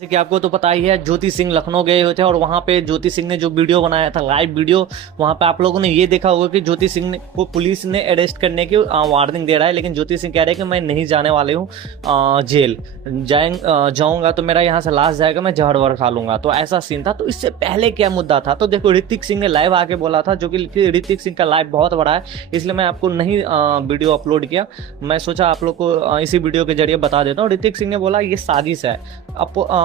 जैसे कि आपको तो पता ही है, ज्योति सिंह लखनऊ गए हुए थे और वहां पे ज्योति सिंह ने जो वीडियो बनाया था, लाइव वीडियो, वहां पे आप लोगों ने ये देखा होगा कि ज्योति सिंह ने को पुलिस ने अरेस्ट करने की वार्निंग दे रहा है, लेकिन ज्योति सिंह कह रहे हैं कि मैं नहीं जाने वाले हूँ जेल। जाऊंगा तो मेरा यहाँ से लाश जाएगा, मैं जहर वहर खा लूंगा। तो ऐसा सीन था। तो इससे पहले क्या मुद्दा था, तो देखो ऋतिक सिंह ने लाइव आके बोला था, जो कि ऋतिक सिंह का लाइव बहुत बड़ा है, इसलिए मैं आपको नहीं वीडियो अपलोड किया। मैं सोचा आप लोग को इसी वीडियो के जरिए बता देता हूँ। ऋतिक सिंह ने बोला ये साजिश है,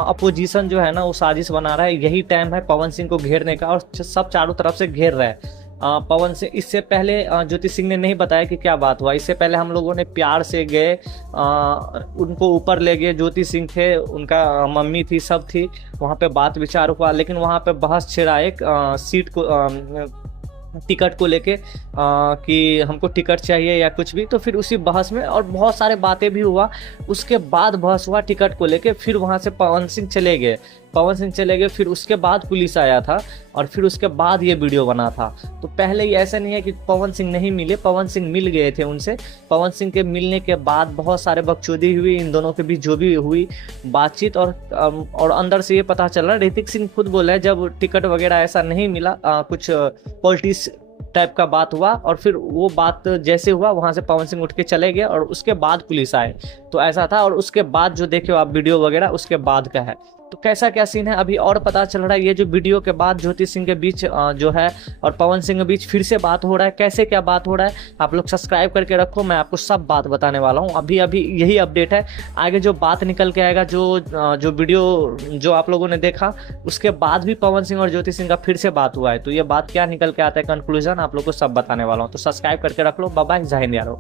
अपोजिशन जो है ना वो साजिश बना रहा है, यही टाइम है पवन सिंह को घेरने का, और सब चारों तरफ से घेर रहा है पवन सिंह। इससे पहले ज्योति सिंह ने नहीं बताया कि क्या बात हुआ। इससे पहले हम लोगों ने प्यार से गए, उनको ऊपर ले गए, ज्योति सिंह थे, उनका मम्मी थी, सब थी, वहाँ पे बात विचार हुआ, लेकिन वहाँ पे बहस छिड़ा एक सीट को टिकट को लेके कि हमको टिकट चाहिए या कुछ भी। तो फिर उसी बहस में और बहुत सारे बातें भी हुआ, उसके बाद बहस हुआ टिकट को लेके। फिर वहाँ से पवन सिंह चले गए, फिर उसके बाद पुलिस आया था और फिर उसके बाद ये वीडियो बना था। तो पहले ही ऐसा नहीं है कि पवन सिंह नहीं मिले, पवन सिंह मिल गए थे उनसे। पवन सिंह के मिलने के बाद बहुत सारे बकचोदी हुई इन दोनों के बीच, जो भी हुई बातचीत, और अंदर से ये पता चल रहा है, ऋतिक सिंह खुद बोला है जब टिकट वगैरह ऐसा नहीं मिला, कुछ पॉलिटिक्स टाइप का बात हुआ, और फिर वो बात जैसे हुआ वहां से पवन सिंह उठ के चले गए और उसके बाद पुलिस आए। तो ऐसा था, और उसके बाद जो देखे आप वीडियो वगैरह उसके बाद का है। तो कैसा क्या सीन है अभी और पता चल रहा है। ये जो वीडियो के बाद ज्योति सिंह के बीच जो है और पवन सिंह के बीच फिर से बात हो रहा है, कैसे क्या बात हो रहा है आप लोग सब्सक्राइब करके रखो, मैं आपको सब बात बताने वाला हूँ। अभी यही अपडेट है, आगे जो बात निकल के आएगा, जो वीडियो जो आप लोगों ने देखा उसके बाद भी पवन सिंह और ज्योति सिंह का फिर से बात हुआ है। तो ये बात क्या निकल के आता है कंक्लूजन, आप लोग को सब बताने वाला हूँ। तो सब्सक्राइब करके रख लो। बाय बाय, जय हिंद यारो।